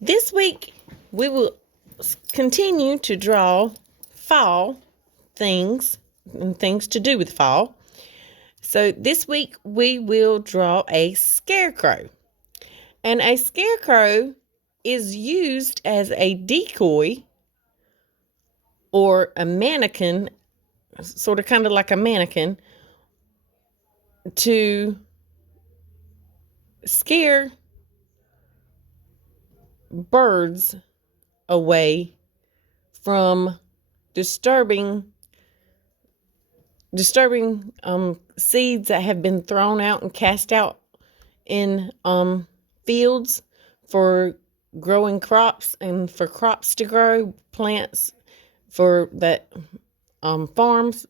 This week, we will continue to draw fall things and things to do with fall. So this week, we will draw a scarecrow. And a scarecrow is used as a decoy or a mannequin, sort of kind of like a mannequin, to scare birds away from disturbing seeds that have been thrown out and cast out in fields for growing crops and for crops to grow, plants for that farmers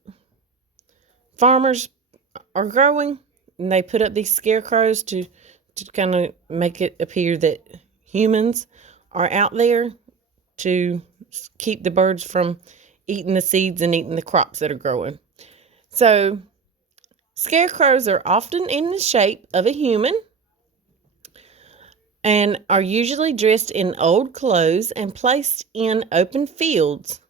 are growing, and they put up these scarecrows to kind of make it appear that humans are out there to keep the birds from eating the seeds and eating the crops that are growing. So scarecrows are often in the shape of a human and are usually dressed in old clothes and placed in open fields.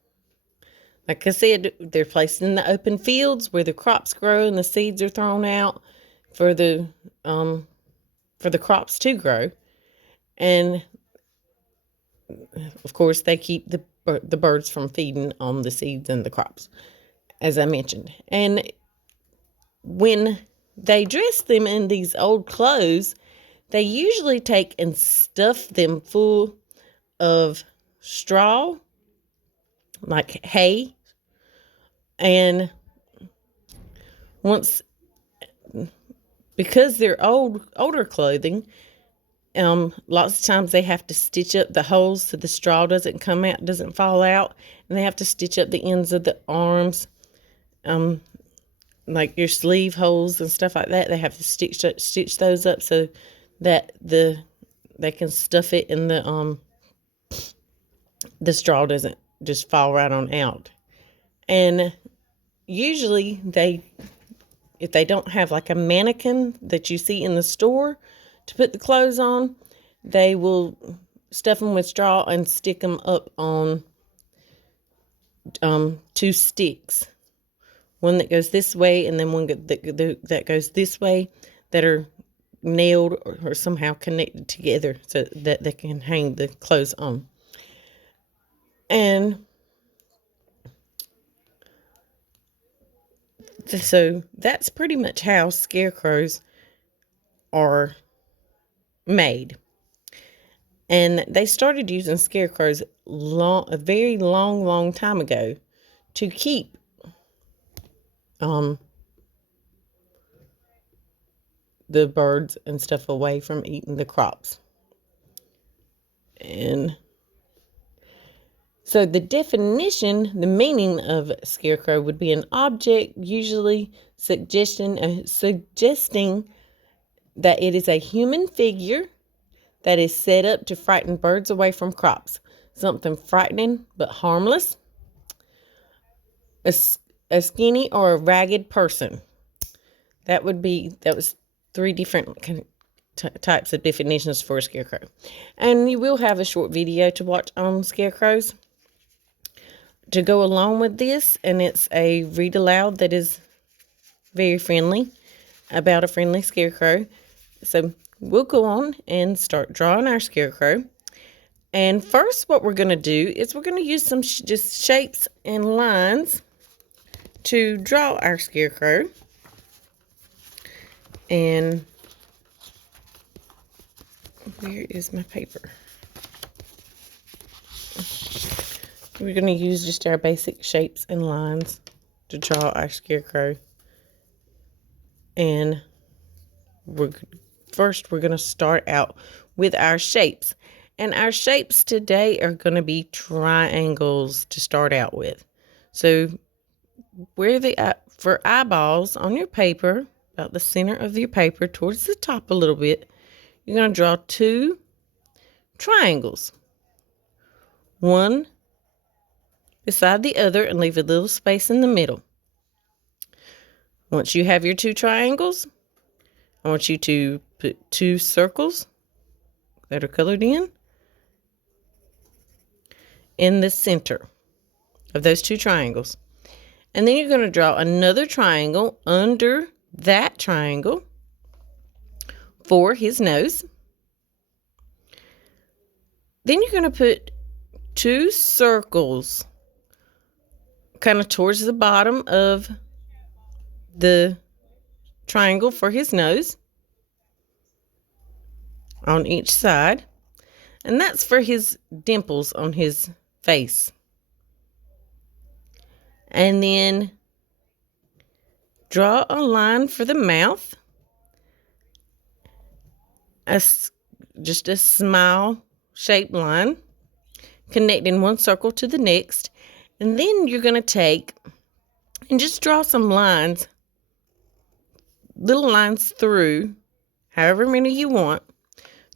Like I said, they're placed in the open fields where the crops grow and the seeds are thrown out for the crops to grow. And of course, they keep the birds from feeding on the seeds and the crops, as I mentioned. And when they dress them in these old clothes, they usually take and stuff them full of straw, like hay. And because they're older clothing, lots of times they have to stitch up the holes so the straw doesn't come out, doesn't fall out, and they have to stitch up the ends of the arms, like your sleeve holes and stuff like that. They have to stitch those up so that they can stuff it and the straw doesn't just fall right on out. And usually if they don't have like a mannequin that you see in the store to put the clothes on, they will stuff them with straw and stick them up on two sticks. One that goes this way and then one that goes this way, that are nailed or somehow connected together so that they can hang the clothes on. And so that's pretty much how scarecrows are made. And they started using scarecrows a very long time ago to keep the birds and stuff away from eating the crops. And so the definition, the meaning of scarecrow would be an object usually suggesting that it is a human figure that is set up to frighten birds away from crops. Something frightening but harmless. A skinny or a ragged person. That was three different types of definitions for a scarecrow. And you will have a short video to watch on scarecrows to go along with this, and it's a read aloud that is very friendly about a friendly scarecrow. So we'll go on and start drawing our scarecrow. And first, what we're going to do is we're going to use some just shapes and lines to draw our scarecrow. And where is my paper? We're going to use just our basic shapes and lines to draw our scarecrow. And we're going to start out with our shapes. And our shapes today are going to be triangles to start out with. So for eyeballs on your paper, about the center of your paper, towards the top a little bit, you're going to draw two triangles. One beside the other and leave a little space in the middle. Once you have your two triangles, I want you to put two circles that are colored in in the center of those two triangles. And then you're going to draw another triangle under that triangle for his nose. Then you're going to put two circles kind of towards the bottom of the triangle for his nose on each side. And that's for his dimples on his face. And then draw a line for the mouth. Just a smile shaped line connecting one circle to the next. And then you're going to take and just draw some lines, little lines through, however many you want,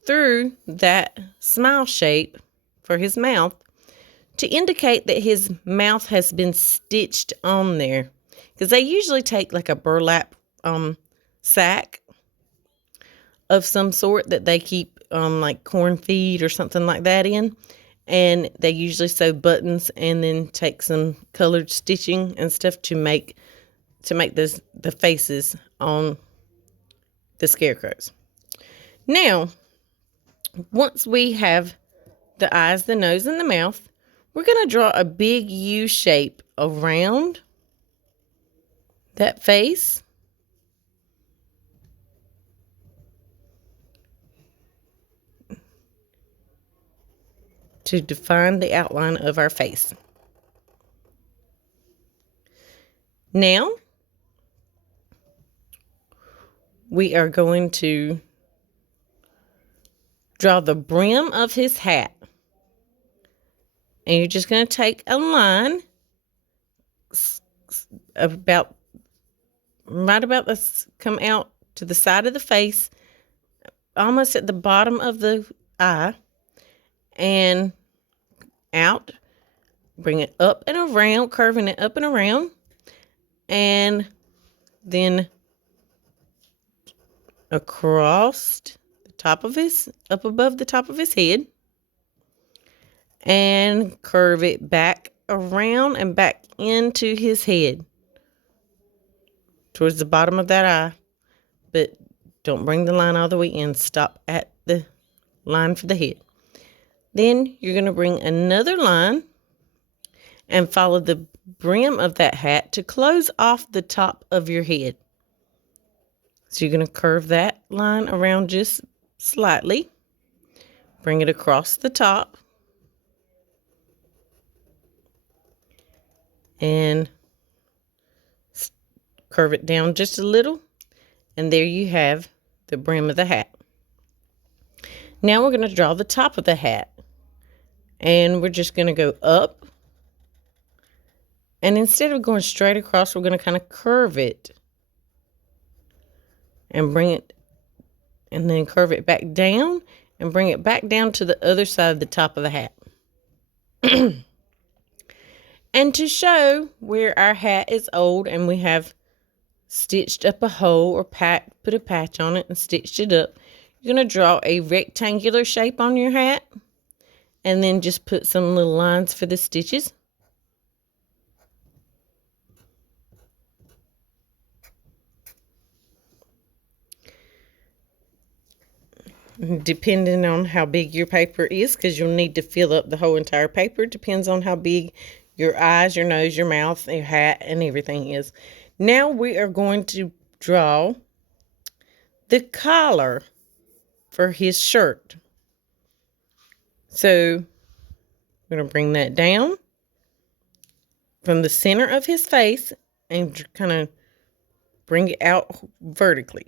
through that smile shape for his mouth to indicate that his mouth has been stitched on there. Because they usually take like a burlap sack of some sort that they keep like corn feed or something like that in. And they usually sew buttons and then take some colored stitching and stuff to make the faces on the scarecrows. Now, once we have the eyes, the nose, and the mouth, we're going to draw a big U shape around that face. To define the outline of our face. Now, we are going to draw the brim of his hat. And you're just going to take a line about this, come out to the side of the face, almost at the bottom of the eye, and out, bring it up and around, curving it up and around, and then across the top of up above the top of his head, and curve it back around and back into his head towards the bottom of that eye, but don't bring the line all the way in. Stop at the line for the head. Then you're going to bring another line and follow the brim of that hat to close off the top of your head. So you're going to curve that line around just slightly. Bring it across the top. And curve it down just a little. And there you have the brim of the hat. Now we're going to draw the top of the hat. And we're just going to go up. And instead of going straight across, we're going to kind of curve it. And bring it, and then curve it back down. And bring it back down to the other side of the top of the hat. And to show where our hat is old and we have stitched up a hole or put a patch on it and stitched it up, you're going to draw a rectangular shape on your hat. And then just put some little lines for the stitches. Depending on how big your paper is, because you'll need to fill up the whole entire paper. Depends on how big your eyes, your nose, your mouth, your hat, and everything is. Now we are going to draw the collar for his shirt. So we're going to bring that down from the center of his face and kind of bring it out vertically.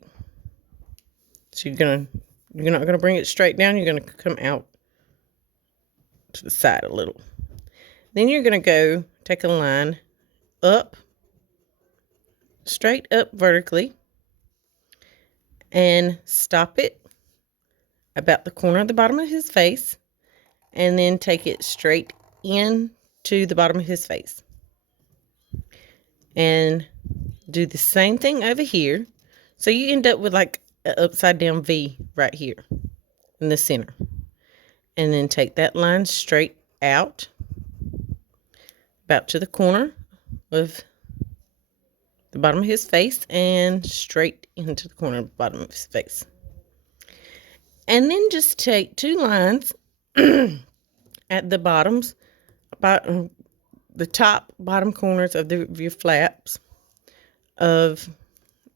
So you're not going to bring it straight down. You're going to come out to the side a little. Then you're going to go take a line up, straight up vertically, and stop it about the corner of the bottom of his face, and then take it straight in to the bottom of his face. And do the same thing over here. So you end up with like an upside down V right here in the center. And then take that line straight out about to the corner of the bottom of his face and straight into the corner of the bottom of his face. And then just take 2 lines at the bottoms, about the top bottom corners of your flaps, of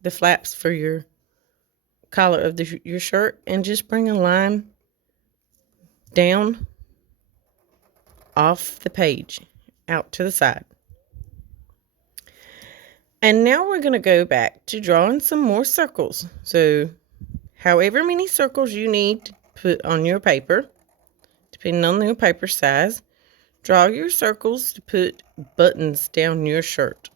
the flaps for your collar of your shirt, and just bring a line down off the page out to the side. And now we're going to go back to drawing some more circles. So however many circles you need to put on your paper, depending on your paper size, draw your circles to put buttons down your shirt.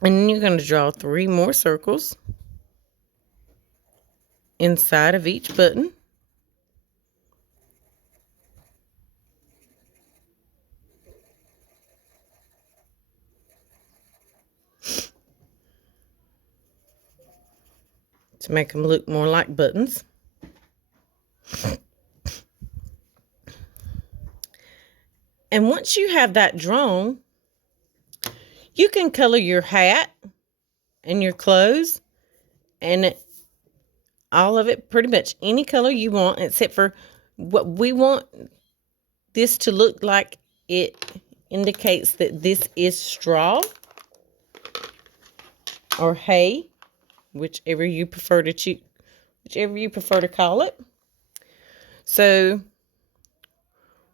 And then you're going to draw 3 more circles inside of each button. To make them look more like buttons. And once you have that drawn, you can color your hat and your clothes and all of it, pretty much any color you want, except for what we want this to look like. It indicates that this is straw or hay, whichever you prefer to call it. So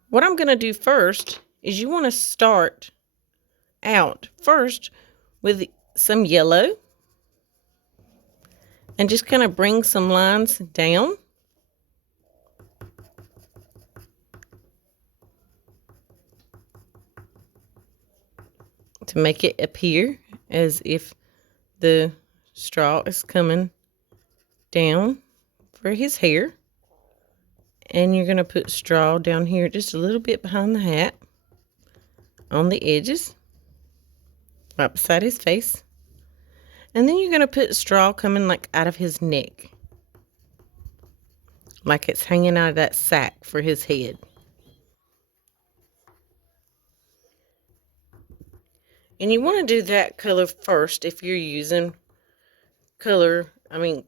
what I'm going to do first is you want to start out first with some yellow and just kind of bring some lines down. To make it appear as if the straw is coming down for his hair. And you're going to put straw down here just a little bit behind the hat on the edges, right beside his face. And then you're going to put straw coming like out of his neck, like it's hanging out of that sack for his head. And you want to do that color first if you're using coloring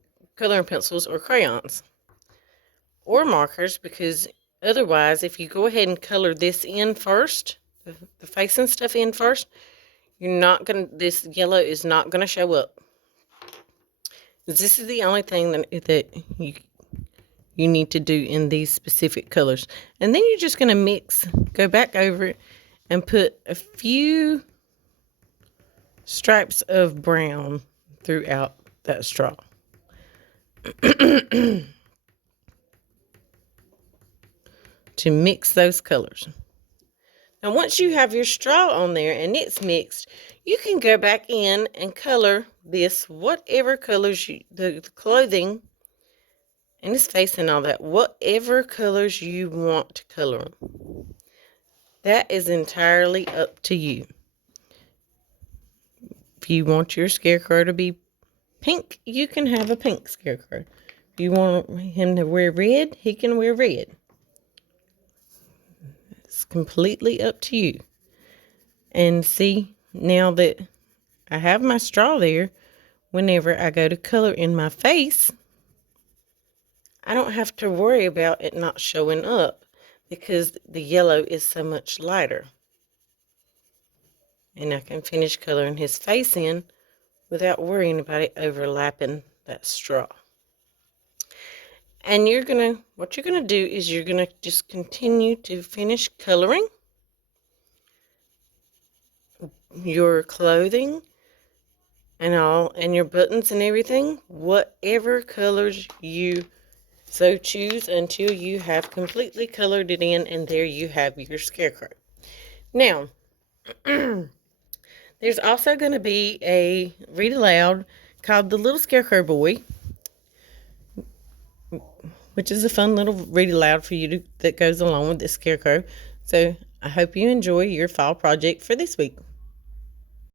pencils or crayons or markers, because otherwise, if you go ahead and color this in first, the face and stuff in first, this yellow is not going to show up. This is the only thing that you need to do in these specific colors. And then you're just going to go back over it and put a few stripes of brown throughout that straw. To mix those colors. Now once you have your straw on there and it's mixed, you can go back in and color this whatever colors the clothing and his face and all that, whatever colors you want to color them. That is entirely up to you. If you want your scarecrow to be pink, you can have a pink scarecrow. If you want him to wear red, he can wear red. It's completely up to you. And see, now that I have my straw there, whenever I go to color in my face, I don't have to worry about it not showing up because the yellow is so much lighter. And I can finish coloring his face in without worrying about it overlapping that straw. And what you're gonna do is you're gonna just continue to finish coloring your clothing and your buttons and everything, whatever colors you so choose, until you have completely colored it in, and there you have your scarecrow. Now, there's also going to be a read aloud called The Little Scarecrow Boy, which is a fun little read aloud for you that goes along with the scarecrow. So I hope you enjoy your fall project for this week.